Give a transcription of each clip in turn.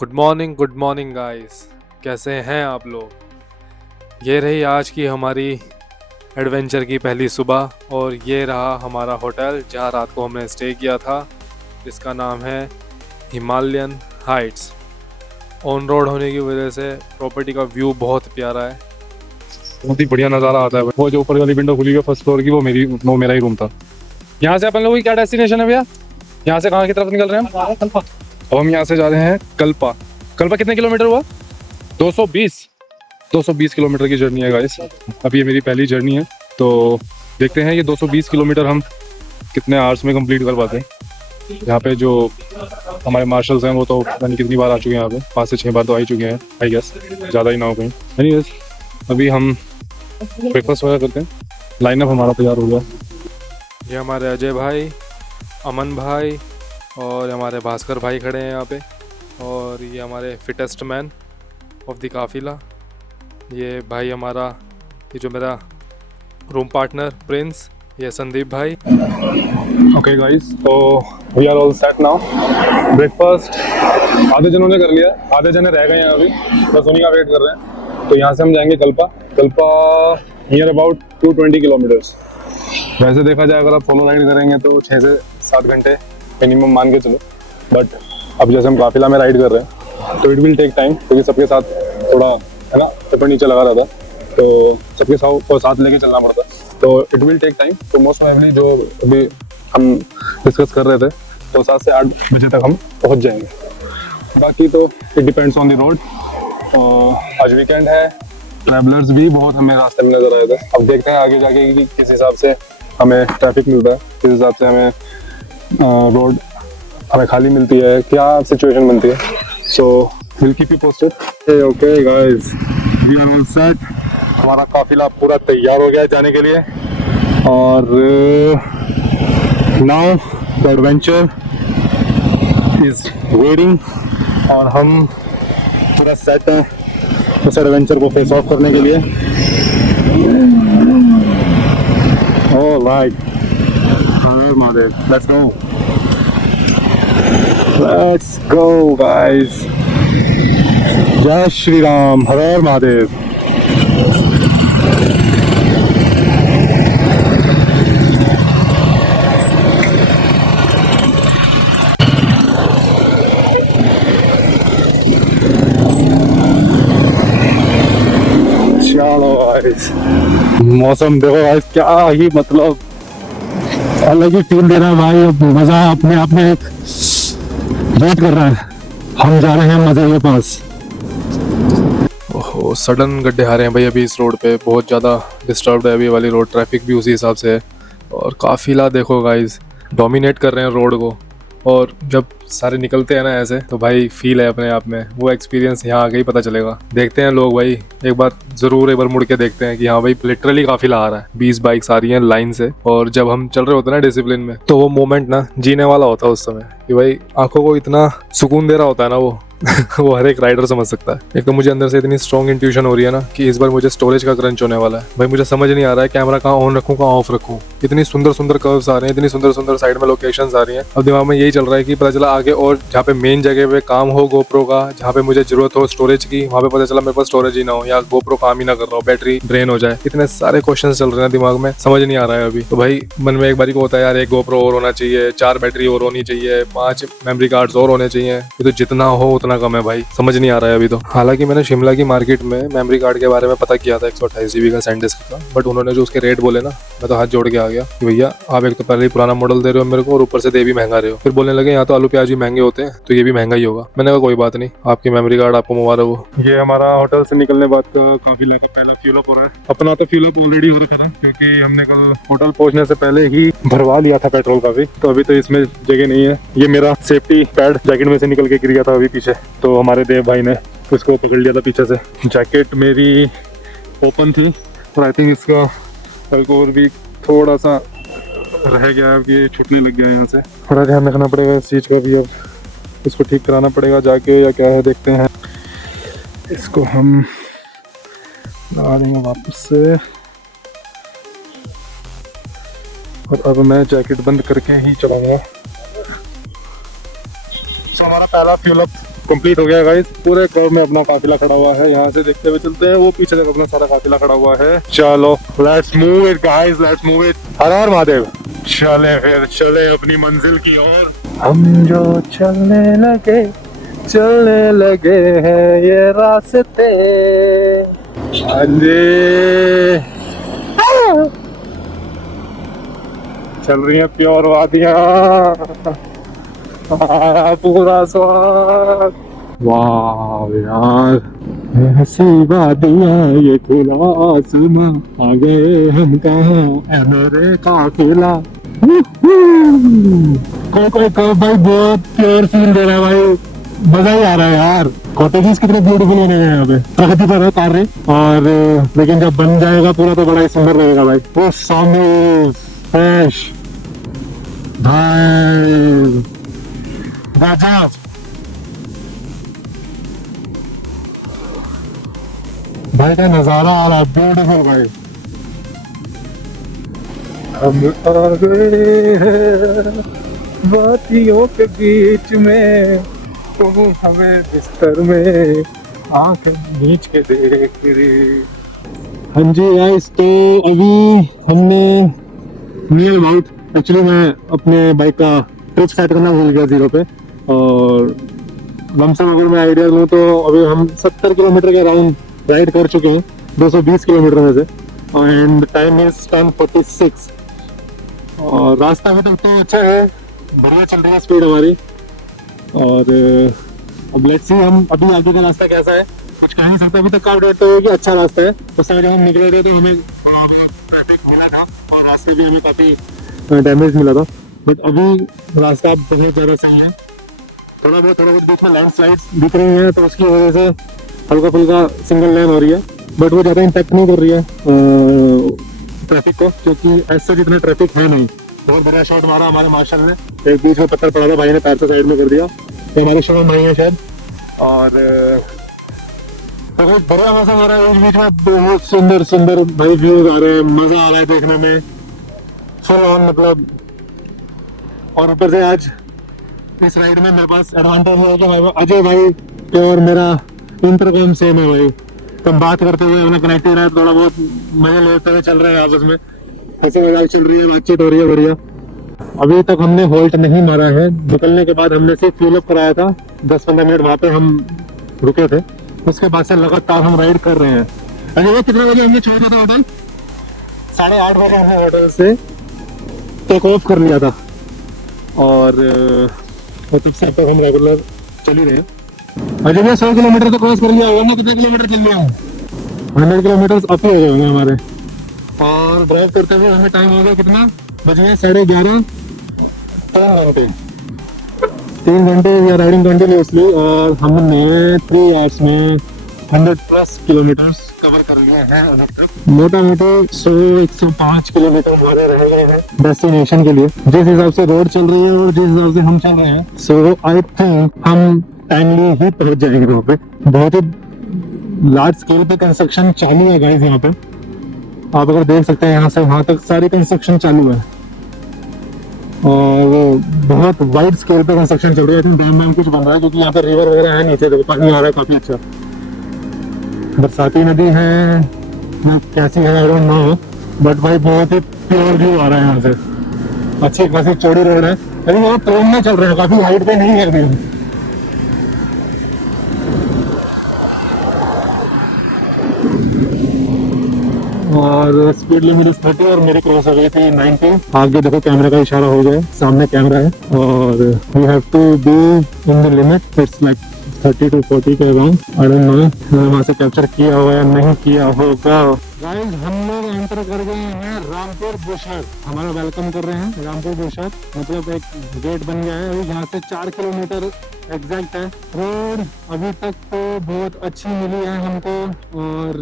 Good morning guys. कैसे हैं आप लोग। ये रही आज की हमारी एडवेंचर की पहली सुबह और ये रहा हमारा होटल जहाँ रात को हमने स्टे किया था, जिसका नाम है हिमालयन हाइट्स। ऑन रोड होने की वजह से प्रॉपर्टी का व्यू बहुत प्यारा है। बहुत ही बढ़िया नज़ारा आता है। वो जो ऊपर वाली विंडो खुली हुई है फर्स्ट फ्लोर की, वो मेरा ही रूम था। यहाँ से अपन लोगों की क्या डेस्टिनेशन है भैया? यहाँ से कहाँ की तरफ निकल रहे हैं हम? कल्पा। अब हम यहाँ से जा रहे हैं कल्पा। कल्पा कितने किलोमीटर हुआ? 220 किलोमीटर की जर्नी है गाइस। अब ये मेरी पहली जर्नी है, तो देखते हैं ये 220 किलोमीटर हम कितने आवर्स में कंप्लीट कर पाते हैं। यहाँ पे जो हमारे मार्शल्स हैं वो तो मैंने कितनी बार आ चुके हैं, यहाँ पे 5 से 6 बार तो आ ही चुके हैं आई गेस, ज़्यादा ही ना हो कहीं। एनीवेज अभी हम ब्रेकफास्ट वगैरह करते हैं। लाइनअप हमारा तैयार हो गया। ये हमारे अजय भाई, अमन भाई और हमारे भास्कर भाई खड़े हैं यहाँ पे। और ये हमारे फिटेस्ट मैन ऑफ द काफिला, ये भाई हमारा, ये जो मेरा रूम पार्टनर प्रिंस, ये संदीप भाई। ओके गाइस, तो we are all set now. Breakfast आधे जनों ने कर लिया, आधे जने रह गए हैं अभी, बस उन्हीं का वेट कर रहे हैं। तो यहाँ से हम जाएंगे Kalpa. Kalpa near about 220 kilometres. वैसे देखा जाए अगर आप सोलो राइड करेंगे तो 6 से 7 घंटे मिनिमम मान के चलो, बट अब जैसे हम काफिला में राइड कर रहे हैं तो इट विल टेक टाइम, क्योंकि सबके साथ थोड़ा है ना ऊपर नीचे लगा रहता, तो सबके साथ लेके चलना पड़ता, तो इट विल टेक टाइम। तो मोस्ट प्रोबेबली जो अभी हम डिस्कस कर रहे थे तो 7 से 8 बजे तक हम पहुंच जाएंगे। बाकी तो it depends on the road. आज वीकेंड है, ट्रैवलर्स भी बहुत हमें रास्ते में नजर आए थे। अब देखते हैं आगे जाके कि किस हिसाब से हमें ट्रैफिक मिलता है, किस हिसाब से हमें रोड हमें खाली मिलती है, क्या सिचुएशन बनती है। So will keep you posted. Okay guys, we are all set. हमारा काफिला पूरा तैयार हो गया है जाने के लिए, और now the adventure is waiting, और हम पूरा सेट हैं उस एडवेंचर को फेस ऑफ करने के लिए। Alright, let's go guys. जय श्री राम, हर हर महादेव। चलो गाइस, मौसम देखो गाइस, क्या ही मतलब अलग ही फील दे रहा है भाई। अब मजा अपने आप में वेट कर रहा है। हम जा रहे हैं मजे के पास। ओहो, सडन गड्ढे आ रहे हैं भाई अभी इस रोड पे, बहुत ज़्यादा डिस्टर्ब्ड है अभी वाली रोड, ट्रैफिक भी उसी हिसाब से है। और काफिला देखो गाइस, डोमिनेट कर रहे हैं रोड को। और जब सारे निकलते हैं ना ऐसे, तो भाई फील है अपने आप में, वो एक्सपीरियंस यहाँ आके ही पता चलेगा। देखते हैं लोग भाई, एक बार मुड़ के देखते हैं कि हाँ भाई लिटरली काफिला आ रहा है। 20 बाइक्स आ रही हैं लाइन से, और जब हम चल रहे होते हैं ना डिसिप्लिन में, तो वो मोमेंट ना जीने वाला होता है उस समय, कि भाई आंखों को इतना सुकून दे रहा होता है ना वो वो हर एक राइडर समझ सकता है। एक तो मुझे अंदर से इतनी स्ट्रॉन्ग इंट्यूशन हो रही है ना कि इस बार मुझे स्टोरेज का क्रंच होने वाला है। भाई मुझे समझ नहीं आ रहा है कैमरा कहाँ ऑन रखूँ कहाँ ऑफ रखूँ। इतनी सुंदर सुंदर कर्व्स आ रहे हैं, इतनी सुंदर सुंदर साइड में लोकेशंस आ रही हैं। अब दिमाग में यही चल रहा है कि पता चला आगे और जहाँ पे मेन जगह पे काम हो गोप्रो का, जहाँ पे मुझे जरूरत हो स्टोरेज की, वहाँ पे पता चला मेरे पास स्टोरेज ही ना हो, या गोप्रो काम ही ना कर रहा हो, बैटरी ड्रेन हो जाए। इतने सारे क्वेश्चन चल रहे हैं दिमाग में, समझ नहीं आ रहा है अभी। तो भाई मन में एक बारी को होता है यार, एक गोप्रो और होना चाहिए, 4 बैटरी और होनी चाहिए, 5 मेमोरी कार्ड्स और होने चाहिए। ये तो जितना हो उतना कम है भाई, समझ नहीं आ रहा है अभी तो। हालांकि मैंने शिमला की मार्केट में मेमोरी कार्ड के बारे में पता किया था 128 GB का सैनडिस्क का, बट उन्होंने जो उसके रेट बोले ना, मैं तो हाथ जोड़ के आ गया कि भैया आप एक तो पहले ही पुराना मॉडल दे रहे हो मेरे को, और ऊपर से दे भी महंगा रहे हो। फिर बोलने लगे यहाँ तो आलू प्याज भी महंगे होते हैं, तो ये भी महंगा ही होगा। मैंने कहा कोई बात नहीं, आपकी मेमोरी कार्ड आपको मुबारक हो। ये हमारा होटल से निकलने बाद काफिला का पहला फ्यूल अप हो रहा है। अपना तो फ्यूल अप ऑलरेडी हो रखा था, क्योंकि हमने कल होटल पहुंचने से पहले ही भरवा लिया था पेट्रोल काफी, तो अभी तो इसमें जगह नहीं है। ये मेरा सेफ्टी पैड जैकेट में से निकल के गिर गया था अभी पीछे, तो हमारे देव भाई ने उसको पकड़ लिया था पीछे से। जैकेट मेरी ओपन थी, और आई थिंक इसका अल्कोहल भी थोड़ा सा रह गया है, ये छूटने लग गया है यहाँ से। थोड़ा ध्यान रखना पड़ेगा इस चीज़ का भी, अब इसको ठीक कराना पड़ेगा जाके, या क्या है देखते हैं। इसको हम लगा देंगे वापस से, और अब मैं जैकेट बंद करके ही चलाऊंगा। हमारा पहला फ्यूल अप कंप्लीट हो गया गाइस। पूरे कर्व में अपना काफिला खड़ा हुआ है। यहाँ से देखते हुए चलते हैं, वो पीछे तक अपना सारा काफिला खड़ा हुआ है। चलो let's move it guys, let's move it. Har Har Mahadev. चले फिर चले अपनी मंजिल की ओर। हम जो चलने लगे हैं ये रास्ते। हाँ जी, चल रही है प्योर वादियाँ, पूरा स्वाद। वाह यार, ये हंसी वादियाँ, ये खुला आसमां, आ गए हम कहाँ ऐ मेरे काफिला। कोई भाई बहुत प्योर फील दे रहा है भाई, मजा ही आ रहा है यार। कॉटेजेस कितने ब्यूटीफुल बने हुए हैं यहाँ पे, प्रगति पर है कार्य। और लेकिन जब बन जाएगा पूरा तो बड़ा ही सुंदर लगेगा भाई। वो सामने फ्रेश भाई, गजब। भाई का नजारा आ रहा है, ब्यूटीफुल भाई। हम आ गए हैं वादियों के बीच में, तुम हमें बिस्तर में आंख नीच के देख रही। हाँ जी गाइस, तो अभी हमने नियर अबाउट, एक्चुअली मैं अपने बाइक का ट्रिप सेट करना भूल गया 0 पे। और लमसम अगर मैं आइडिया लूँ तो अभी हम 70 किलोमीटर के अराउंड राइड कर चुके हैं, 220 किलोमीटर में से। And time is 10:46। और रास्ता भी तक तो अच्छा है, बढ़िया चल रही है स्पीड हमारी। और अब लेट्स सी हम अभी आगे का रास्ता कैसा है, कुछ कह नहीं सकते अभी तक का अपडेट तो है कि अच्छा रास्ता है। उस समय जब हम निकले थे तो हमें ट्रैफिक मिला था और रास्ते भी हमें काफ़ी डैमेज मिला था। बट अभी रास्ता बहुत ज़्यादा सही है। थोड़ा बहुत बीच में लैंडस्लाइड्स दिख रही हैं, तो उसकी वजह से हल्का फुल्का सिंगल लाइन हो रही है, बट वो ज़्यादा इम्पैक्ट नहीं कर रही है ट्रैफिक को, क्योंकि ऐसा जितना ट्रैफिक है नहीं। बहुत बढ़िया शॉट मारा हमारे मार्शल ने, एक बीच में पत्थर पड़ा था, भाई ने पैर से साइड में कर दिया। तो हमारे शुभम भाई है शायद। और बहुत बढ़िया मौसम आ रहा है, इस बीच में बहुत सुंदर सुंदर भाई व्यूज आ रहे हैं, मजा आ रहा है देखने में, फुल ऑन मतलब। और ऊपर से आज इस राइड में मेरे पास एडवांटेज है कि भाई अजय भाई और मेरा इंटरकॉम सेम है भाई, तो हम बात करते हुए अपना कनेक्टेड रहा, थोड़ा बहुत मजे लेते हुए चल रहे हैं आपस में, हंसी मजाक चल रही है, बातचीत हो रही है बढ़िया। अभी तक हमने होल्ट नहीं मारा है। निकलने के बाद हमने सिर्फ फ्यूल अप कराया था, 10-15 मिनट वहाँ पे हम रुके थे, उसके बाद से लगातार हम राइड कर रहे हैं। अरे वो कितने बजे हमने छोड़ा था होटल, 8:30 बजे हमने होटल से टेक ऑफ कर लिया था। और तब से अब तक हम रेगुलर चल ही रहे हैं। अजय भैया 100 किलोमीटर तो क्रॉस कर लिया होगा ना, कितने किलोमीटर चल लिया? 100 किलोमीटर अप ही हो गए होंगे हमारे। और ड्राइव करते हुए हमें टाइम हो गया कितना, बज गए 11:30, 3 घंटे या राइडिंग कंटिन्यूसली। और हमने 3 आवर्स में 100+ किलोमीटर्स कवर कर लिया है। मोटा मोटा 100-105 किलोमीटर हमारे रह गए हैं डेस्टिनेशन के लिए। जिस हिसाब से रोड चल रही है और जिस हिसाब से हम चल रहे हैं, सो आई थिंक हम टाइमली ही पहुंच जाएंगे वहाँ पे। बहुत ही लार्ज स्केल पे कंस्ट्रक्शन चालू है गाइस यहाँ पे, आप अगर देख सकते हैं यहाँ से वहाँ तक सारी कंस्ट्रक्शन चालू है। और बहुत वाइड स्केल पे कंस्ट्रक्शन चल रही है। डैम में कुछ बन रहा है क्योंकि यहाँ पे रिवर वगैरह है, नीचे देखो पानी आ रहा है काफी अच्छा। बरसाती नदी है कैसी है आई डोंट नो, बट भाई बहुत ही प्योर व्यू आ रहा है यहाँ से। अच्छी खासी चौड़ी रोड है, लेकिन वो ट्रेन में चल रहे हैं, काफी हाइट पे नहीं है अभी। और स्पीड लिमिट 30 और मेरी क्रॉस हो गई थी 90। आगे देखो कैमरे का इशारा हो गया, सामने कैमरा है और we have to be in the limit, it's like 30 to 40 के अराउंड। आई डोंट नो वहाँ से कैप्चर किया हुआ या नहीं किया होगा। गाइस हम लोग एंटर कर गए हैं रामपुर बुशहर, हमारा वेलकम कर रहे हैं रामपुर बुशहर, मतलब एक गेट बन गया है अभी। यहाँ से 4 किलोमीटर एग्जैक्ट है। रोड अभी तक तो बहुत अच्छी मिली है हमको और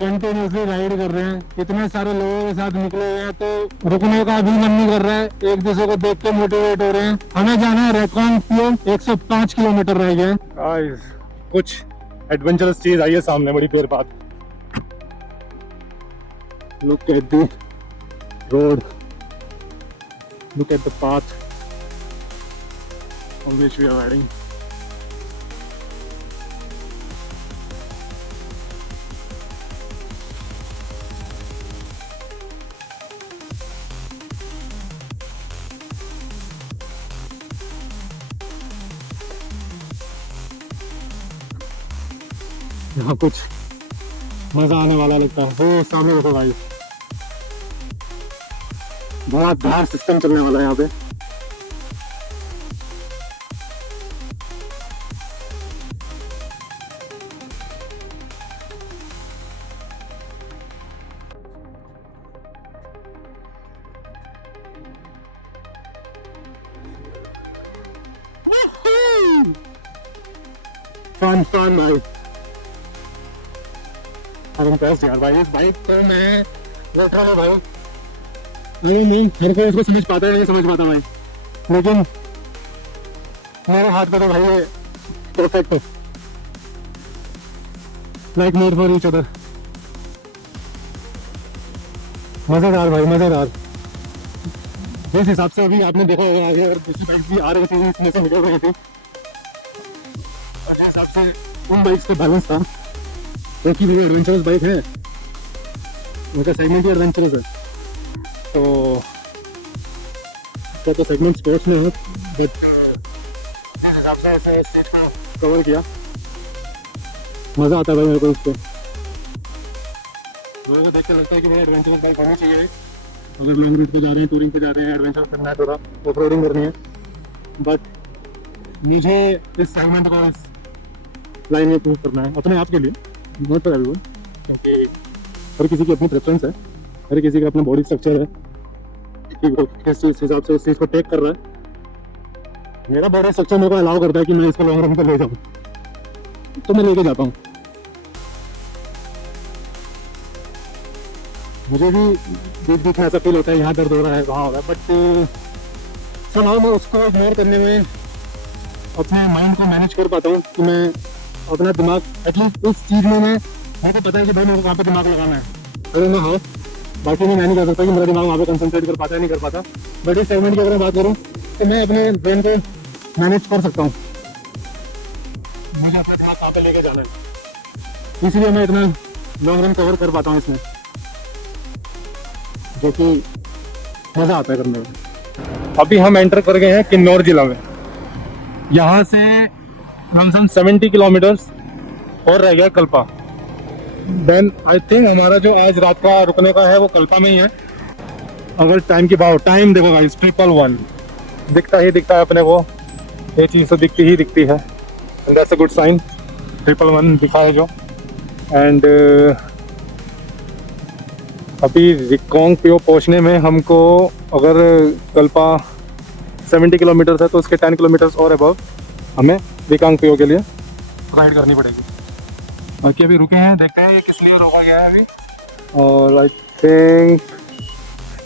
कंटिन्यूसली राइड कर रहे हैं। इतने सारे लोगों के साथ निकले हुए हैं तो रुकने का भी मन नहीं कर रहा है, एक दूसरे को देख के मोटिवेट हो रहे हैं। हमें जाना है रेकॉन प्यो, 105 किलोमीटर रह गए। कुछ एडवेंचरस चीज आई है सामने, बड़ी देर बाद। Look at the road, look at the path on which we are riding. यहाँ कुछ मजा आने वाला लगता है। वो सामने देखो भाई, बहुत धार सिस्टम चलने वाला है यहाँ पे। फन फन भाई, अब हम पैस यार भाई, इस बाइक को मैं बैठा है भाई, नहीं हर कोई इसको समझ पाता है, नहीं समझ पाता भाई, लेकिन मेरे हाथ पे तो भाई ये परफेक्ट है, like made for each other. मजेदार भाई मजेदार। जिस हिसाब से अभी आपने देखा होगा आगे अगर दूसरी बाइक भी आ रही थी इसमें से निकल रही थी, और जिस हिसाब से उन बाइक्स पे बैलेंस था, एक ही एडवेंचरस बाइक है, उनका सेगमेंट ही एडवेंचरस है, तो सेगमेंट स्पोर्ट्स में है, बट जिस हिसाब से ऐसे स्टेज को कवर किया, मज़ा आता है भाई मेरे को इस पर। लोगों को देख के लगता है कि भाई एडवेंचरस बाइक होनी चाहिए, अगर लॉन्ग रूट पे जा रहे हैं, टूरिंग पे जा रहे हैं, एडवेंचर करना है, थोड़ा ऑफ रोडिंग करनी है, बट मुझे इस सेगमेंट को इस लाइन में प्रूव करना है अपने आप के लिए, नॉट फॉर एवरीवन, क्योंकि हर किसी की अपनी प्रेफरेंस है, हर किसी का अपना बॉडी स्ट्रक्चर है कि वो किस हिसाब से उस चीज़ को टेक कर रहा है। मेरा बॉडी स्ट्रक्चर मेरे को अलाउ करता है कि मैं इसको लॉन्ग रन पर ले जाऊँ, तो मैं लेके जाता हूँ। मुझे भी बीच बीच में ऐसा फील होता है, यहाँ दर्द हो रहा है, वहाँ हो रहा है, बट somehow मैं उसको इग्नोर करने में अपने माइंड को मैनेज कर पाता हूँ कि मैं अपना दिमाग एटलीस्ट उस चीज़ में मैं, मेरे को पता है कि भाई मेरे को वहाँ पे दिमाग लगाना है, अरे ना हाँ बाकी मैं नहीं कर सकता कि मेरा दिमाग वहाँ पे कंसंट्रेट कर पाता है, नहीं कर पाता, बट इस सेगमेंट की अगर मैं बात करूँ तो मैं अपने ब्रेन को मैनेज कर सकता हूँ, मुझे अपना दिमाग कहाँ पे लेके जाना है, इसलिए मैं इतना लॉन्ग रन कवर कर पाता हूँ इसमें, जो कि मज़ा आता है करने में। अभी हम एंटर कर गए हैं किन्नौर जिला में, यहाँ से कम से कम 70 किलोमीटर्स और रह गया कल्पा। देन आई थिंक हमारा जो आज रात का रुकने का है वो कल्पा में ही है। अगर टाइम की बात, टाइम देखो गाइस 111 दिखता ही दिखता है अपने को, ये चीज़ तो दिखती ही दिखती है, and that's a good sign. 111 दिखा है जो, एंड अभी रिकोंग पियो पहुँचने में हमको, अगर कल्पा 70 किलोमीटर्स है तो उसके 10 किलोमीटर्स और अबव हमें रिकोंग पियो के लिए राइड करनी पड़ेगी। बाकी अभी रुके हैं, देखते हैं ये किस लिए रोका गया है अभी, और आई थिंक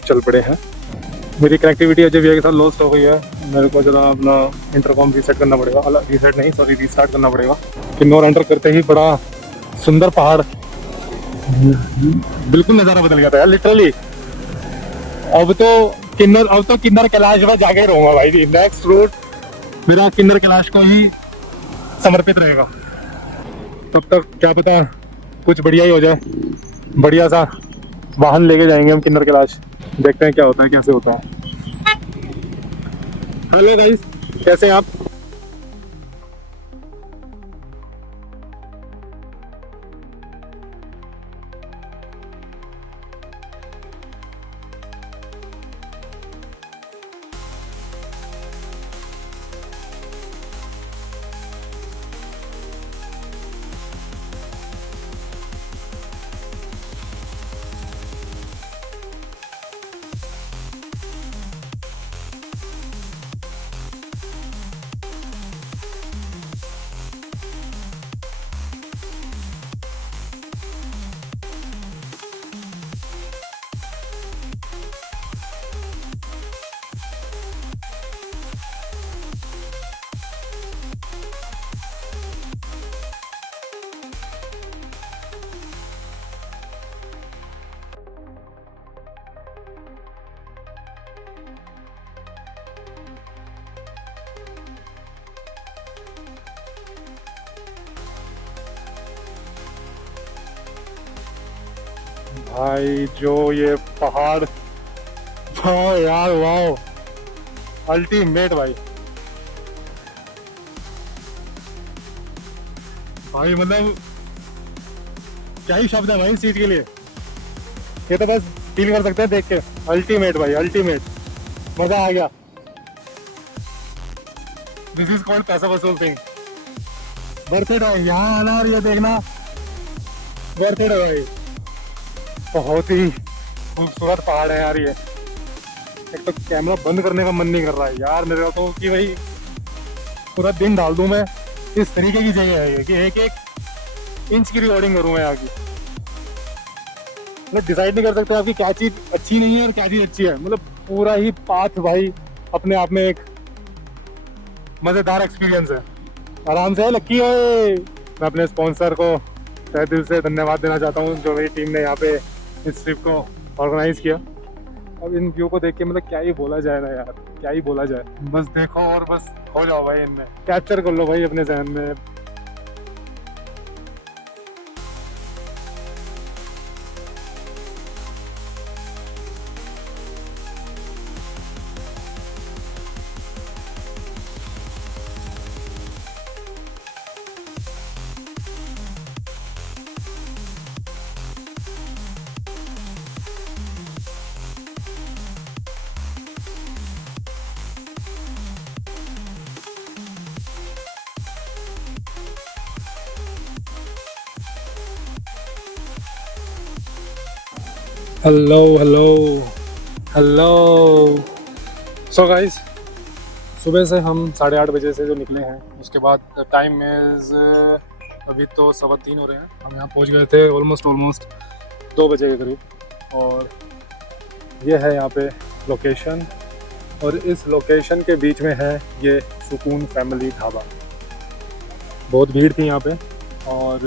चल पड़े हैं। मेरी कनेक्टिविटी अजय भैया के साथ लॉस्ट हो गई है, मेरे को ज़रा अपना इंटरकॉम रीसेट करना पड़ेगा, अलग रीसेट नहीं सॉरी रीस्टार्ट करना पड़ेगा। किन्नौर एंटर करते ही बड़ा सुंदर पहाड़, बिल्कुल नज़ारा बदल गया था यार लिटरली। अब तो किन्नर कैलाश में जाके रहूँगा भाई, नेक्स्ट रूट मेरा किन्नर कैलाश को ही समर्पित रहेगा। तब तक क्या पता कुछ बढ़िया ही हो जाए, बढ़िया सा वाहन लेके जाएंगे हम किन्नर कैलाश, देखते हैं क्या होता है कैसे होता है। हेलो गाइस, कैसे हैं आप? भाई जो ये पहाड़, हाँ यार वाह अल्टीमेट भाई, भाई मतलब क्या ही शब्द है भाई इस चीज के लिए, ये तो बस फील कर सकते हैं देख के। अल्टीमेट भाई अल्टीमेट, मजा आ गया। दिस इज कॉल्ड पैसा वसूल थिंग। वर्थ इट है, यहाँ आना और ये देखना वर्थ इट है भाई। बहुत ही खूबसूरत पहाड़ है यार ये। एक तो कैमरा बंद करने का मन नहीं कर रहा है यार मेरे को कि भाई पूरा दिन डाल दूं मैं। इस तरीके की जगह है ये कि एक एक इंच की रिकॉर्डिंग करूं मैं यहाँ की। मतलब डिसाइड नहीं कर सकते आपकी क्या चीज अच्छी नहीं है और क्या चीज अच्छी है। मतलब पूरा ही पाथ भाई अपने आप में एक मजेदार एक्सपीरियंस है। आराम से लक्की है। मैं अपने स्पॉन्सर को तहे दिल से धन्यवाद देना चाहता हूँ जो मेरी टीम ने यहाँ पे इस ट्रिप को ऑर्गेनाइज किया। अब इन व्यू को देख के मतलब क्या ही बोला जाए ना यार, क्या ही बोला जाए। बस देखो और बस हो जाओ भाई इनमें, कैप्चर कर लो भाई अपने जहन में। Hello hello hello. So guys सुबह से हम 8:30 बजे से जो निकले हैं, उसके बाद टाइम इज़ अभी तो 3:15 हो रहे हैं। हम यहाँ पहुँच गए थे ऑलमोस्ट 2 बजे के करीब। और ये है यहाँ पे लोकेशन, और इस लोकेशन के बीच में है ये सुकून फैमिली ढाबा। बहुत भीड़ थी यहाँ पे और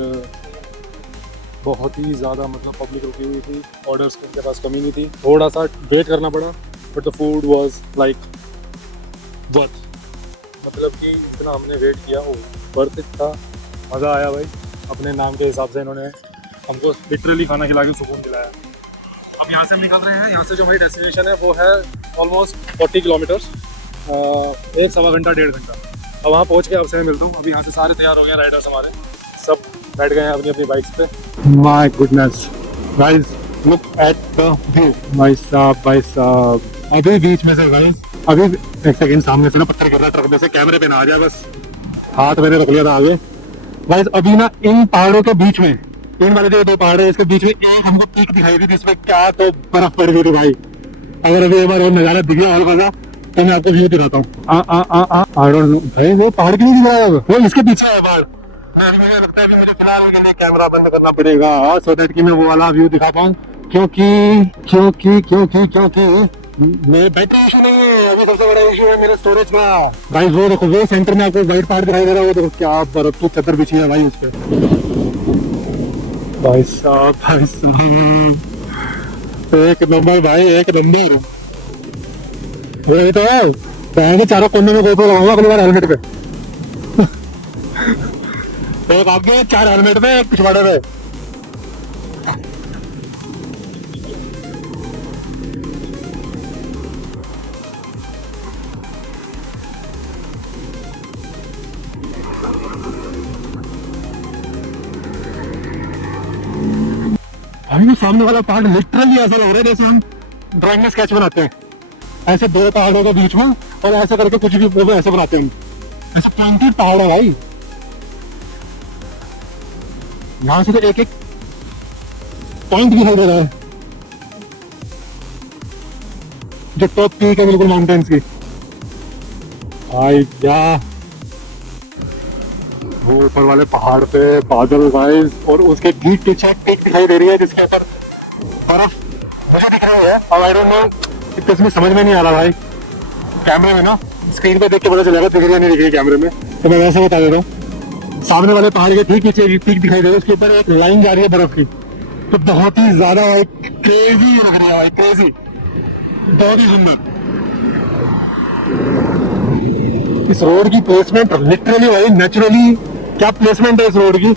बहुत ही ज़्यादा मतलब पब्लिक रुकी हुई थी। ऑर्डर्स की उनके पास कमी नहीं थी, थोड़ा सा वेट करना पड़ा, but the food was like worth. मतलब कि इतना हमने वेट किया वो वर्थ इट था। मज़ा आया भाई। अपने नाम के हिसाब से इन्होंने हमको लिटरली खाना खिला के सुकून दिलाया। अब यहाँ से हम निकल रहे हैं। यहाँ से जो हमारी डेस्टिनेशन है वो है ऑलमोस्ट 40 किलोमीटर्स, 1-1.25 घंटा 1.5 घंटा। अब वहाँ पहुँच के आपसे मैं मिलता हूँ। अभी यहाँ से सारे तैयार हो गए राइडर्स हमारे, सब बैठ गए हैं अपनी अपनी बाइक्स पे। My goodness guys, look at the view. भाई साहब अभी बीच में से गाइस, अभी एक सेकंड सामने से ना पत्थर गिर रहा है ट्रक में से, कैमरे पे ना आ जाए बस। हाथ मैंने रख लिया था आगे। गाइस अभी ना इन पहाड़ों के बीच में, इन वाले जो 2 पहाड़ है इसके बीच में एक हमको पीक दिखाई दी जिसमें क्या तो बर्फ पड़ गई थी भाई। अगर अभी एक बार और नजारा दिख गया हल्का सा तो मैं आपको व्यू दिखाता हूँ। आई डोंट नो भाई वो पहाड़ क्यों नहीं दिख रहा है, वो इसके पीछे है पहाड़। मुझे लगता है कि मुझे फिलहाल के लिए कैमरा बंद करना पड़ेगा सो दैट कि मैं वो वाला व्यू दिखा पाऊँ, क्योंकि मेरे बैटरी इशू नहीं है। अभी सबसे बड़ा इशू है मेरे स्टोरेज का। भाई वो देखो, वो सेंटर में आपको व्हाइट पहाड़ दिखाई दे रहा है, वो देखो क्या बर्फ की चद्दर बिछी है भाई उस पे। भाई साहब एक नंबर भाई, एक नंबर। वही तो है, पैर के चारों कोने में गोप्रो लगाऊंगा अगली बार हेलमेट पे। एक आगे 4 हेलमेट पे, एक पिछवाड़े पे। भाई वो सामने वाला पहाड़ लिटरली ऐसा लग रहा है जैसे हम ड्राइंग में स्केच बनाते हैं, ऐसे 2 पहाड़ों के बीच में, और ऐसे करके कुछ भी वो ऐसे बनाते हैं। ऐसे पॉइंटेड पहाड़ है भाई। यहाँ से तो एक एक पॉइंट दिखाई दे रहा है, जो टॉप पीक है बिल्कुल माउंटेन्स की। भाई क्या वो ऊपर वाले पहाड़ पे बादल भाई, और उसके ठीक पीछे एक पीक दिखाई दे रही है जिसके ऊपर बर्फ मुझे दिख रही है। अब आई डोंट नो, इसमें समझ में नहीं आ रहा भाई। कैमरे में ना स्क्रीन पे देख के पता चलेगा दिख रही नहीं दिख रही कैमरे में, तो मैं वैसे बता देता हूँ। सामने वाले पहाड़ के ठीक पीछे एक पीक दिखाई दे रही है, उसके ऊपर एक लाइन जा रही है बर्फ की, तो बहुत ही ज्यादा क्रेजी लग रही है भाई, क्रेजी, बहुत ही सुंदर। इस रोड की प्लेसमेंट लिटरली भाई नेचुरली क्या प्लेसमेंट है इस रोड की,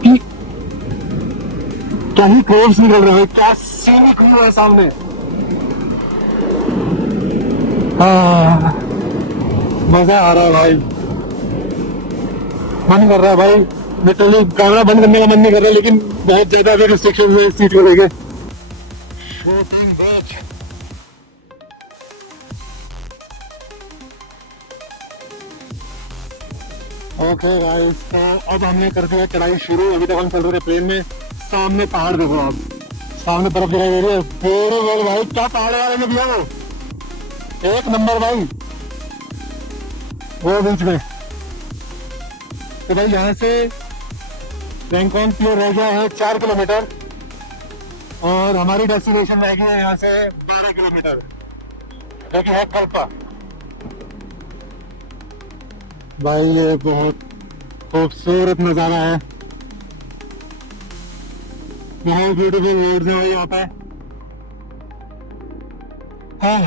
कि क्या ही कर्व्स निकल रहे हैं, क्या सीनिक व्यू है सामने। मजा आ रहा है भाई, मन कर रहा है भाई लिटरली कैमरा बंद करने का मन नहीं कर रहा, लेकिन बहुत ज्यादा अभी रिस्ट्रिक्शन है इस चीज को लेके। ओके गाइस, तो अब हमने कर दिया चढ़ाई शुरू। अभी तक हम चल रहे थे प्लेन में। सामने पहाड़ देखो आप, सामने तरफ दिखाई दे रही है। वेरी वेरी भाई, क्या पहाड़ वाले ने दिया वो, एक नंबर भाई। वो बीच में तो भाई यहाँ से बैंकॉक की ओर रह गया है 4 किलोमीटर और हमारी डेस्टिनेशन रह गई है यहाँ से 12 किलोमीटर, जो कि है कल्पा। भाई ये बहुत खूबसूरत नज़ारा है, बहुत ब्यूटीफुल रोड्स हैं भाई यहाँ पे। हाँ।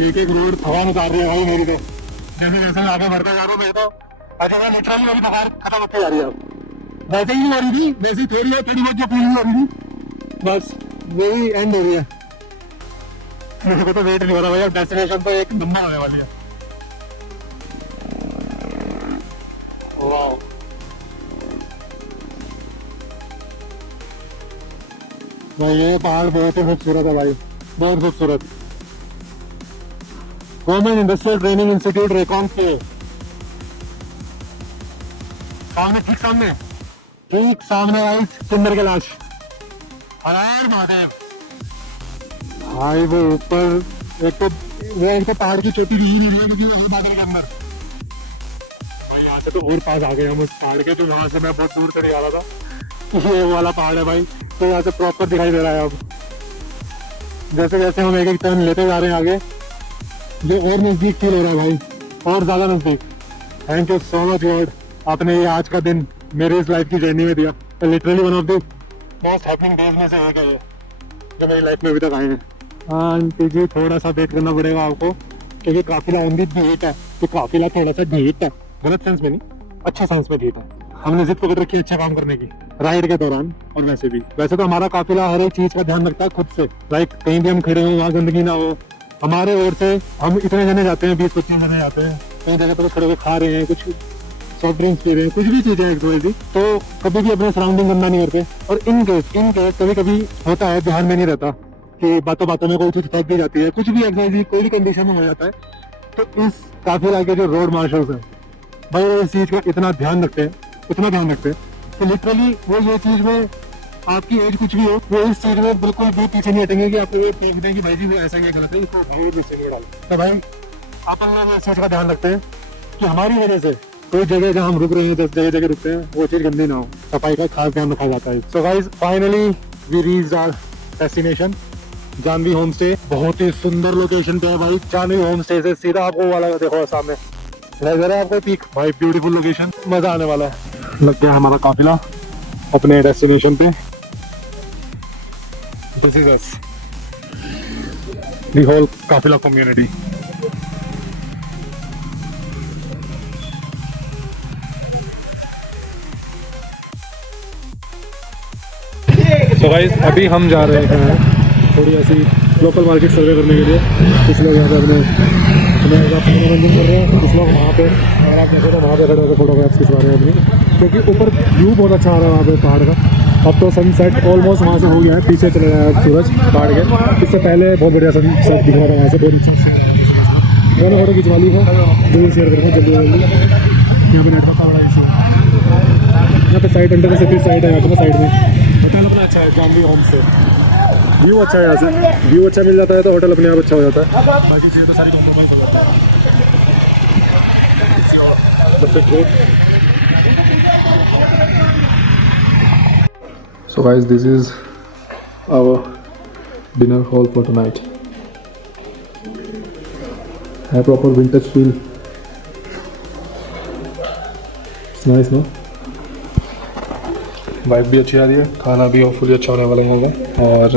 एक एक रोड थकान उतार रही है भाई मेरी तो। जैसे जैसे मैं आगे बढ़ता जा रहा हूँ मैं तो अच्छा लिटरली मेरी थकान खत्म होती जा रही है। वैसे ही नहीं हो रही थी, वैसे ही थोड़ी बहुत जो फीलिंग हो रही थी, बस वही एंड हो रही है। मेरे को तो वेट नहीं हो रहा भाई, अब डेस्टिनेशन तो एक नंबर होने वाली है। वाह, भाई ये पहाड़ बहुत ही खूबसूरत है भाई, बहुत खूबसूरत। गवर्नमेंट इंडस्ट्रियल ट्रेनिंग इंस्टीट्यूट रिकॉन्गपियो, सामने ठीक सामने भाई सुंदर कैलाश। हर महादेव भाई, वो ऊपर एक तो पहाड़ की चोटी दिख नहीं रही है क्योंकि वो बादल के अंदर। भाई यहाँ से तो और पास आ गए हम उस पहाड़ के, तो वहां से मैं बहुत दूर चढ़े जा रहा था। ये वाला पहाड़ है भाई, तो यहाँ से प्रॉपर दिखाई दे रहा है। अब जैसे जैसे हम एक एक टर्न लेते जा रहे हैं आगे, जो और नजदीक फील हो रहा है भाई, और ज्यादा नजदीक। Thank you so much God, आपने ये आज का दिन मेरे इस लाइफ की जर्नी में दिया। Literally one of the most happening days में से एक है ये, जो मेरी लाइफ में अभी तक आए हैं। हाँ आंटी जी, थोड़ा सा वेट करना पड़ेगा आपको, क्योंकि काफिला ऑन दी ढीठ है। तो काफिला थोड़ा सा ढीठ है, गलत सेंस में नहीं, अच्छे सेंस में ढीठ है। हमने जिद पकड़ रखी है अच्छा काम करने की राइड के दौरान, और वैसे भी। वैसे तो हमारा काफिला हर एक चीज का ध्यान रखता है खुद से, लाइक कहीं भी हम खड़े हो वहाँ गंदगी ना हो। हमारे ओर से हम इतने जने जाते हैं, 20-25 जने जाते हैं, कई जगह पर खड़े होकर खा रहे हैं, कुछ सॉफ्ट ड्रिंक्स पी रहे हैं, कुछ भी चीजें एक्सरसाइज, तो कभी भी अपने सराउंडिंग गंदा नहीं करते। और इन केस कभी कभी होता है, ध्यान में नहीं रहता कि बातों बातों में कोई चीज फेंक दी जाती है, कुछ भी एक्सरसाइज कोई भी कंडीशन में हो जाता है, तो इस काफिला के जो रोड मार्शल्स हैं भाई, वो इस चीज का इतना ध्यान रखते हैं तो लिटरली वो ये चीज में आपकी एज कुछ भी हो, वो इस चीज में बिल्कुल भी पीछे नहीं हटेंगे कि आपको वो फेंक दें कि भाई जी वो ऐसा ही गलत है, इसको उठाओ नीचे नहीं डालो। तो भाई अपन लोग इस चीज का ध्यान रखते हैं कि हमारी वजह से कोई जगह जहाँ हम रुक रहे हैं, 10 जगह रुकते हैं, वो चीज गंदी ना हो, सफाई का खास ध्यान रखा जाता है। So guys, finally we reached our destination, Janvi home stay. बहुत ही सुंदर लोकेशन पे है भाई। जानवी होम स्टे से सीधा आपको वाला देखो सामने नजर है आपको पीक, भाई ब्यूटीफुल लोकेशन, मजा आने वाला है। लग गया हमारा काफिला अपने डेस्टिनेशन पे। This is us, the whole काफिला कम्युनिटी। तो गाइस, अभी हम जा रहे हैं थोड़ी ऐसी लोकल मार्केट सर्वे करने के लिए। कुछ लोग यहाँ पे अपने मनोरंजन कर रहे हैं, कुछ लोग वहाँ पे, और आप देखो तो वहाँ पे खड़े होकर फोटोग्राफ्स खिंचवा रहे हैं अपनी, क्योंकि ऊपर व्यू बहुत अच्छा आ रहा है वहाँ पे पहाड़ का। अब तो सनसेट ऑलमोस्ट वहाँ से हो गया है, पीछे चले गया है सूरज पहाड़ के। इससे पहले बहुत बढ़िया सनसेट दिख रहा था वहाँ से, बहुत अच्छा। मैंने फोटो खिंचवा ली है, जरूर शेयर करेंगे जल्दी जल्दी। यहाँ पर नेटवर्क का बड़ा इशू है। यहाँ पे साइड अंडर सिटी साइड है, यहाँ पे साइड में होटल अपना अच्छा है, जानवी होम स्टे। व्यू अच्छा है, यहाँ से व्यू अच्छा मिल जाता है तो होटल अपने आप अच्छा हो जाता है। बाकी चीज़ें तो सारी कॉम्प्रोमाइज़ हो जाता है। So guys, this is our dinner hall for tonight. A proper vintage feel. It's nice, no? Vibe भी अच्छी आ रही है, खाना भी होपफुली अच्छा होने वाला होगा। और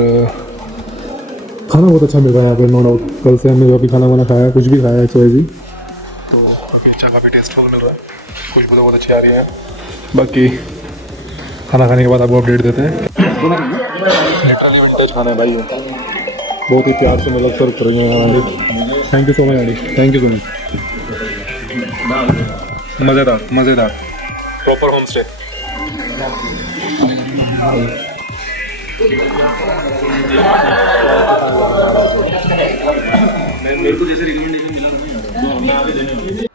खाना बहुत अच्छा मिल रहा है यहाँ पे, नो डाउट। कल से हमने जो भी खाना वाना खाया, कुछ भी खाया है तो अभी अच्छा काफ़ी टेस्टफुल मिल रहा है, खुशबू तो बहुत अच्छी आ रही है। बाकी खाना खाने के बाद आपको अपडेट देते हैं। खाना है भाई, बहुत ही प्यार से मतलब सर्व कर रही हैं aunty. Thank you so much aunty, thank you so much. मज़ेदार मज़ेदार प्रॉपर होम स्टे। मेरे को जैसे रिकमेंडेशन मिला ना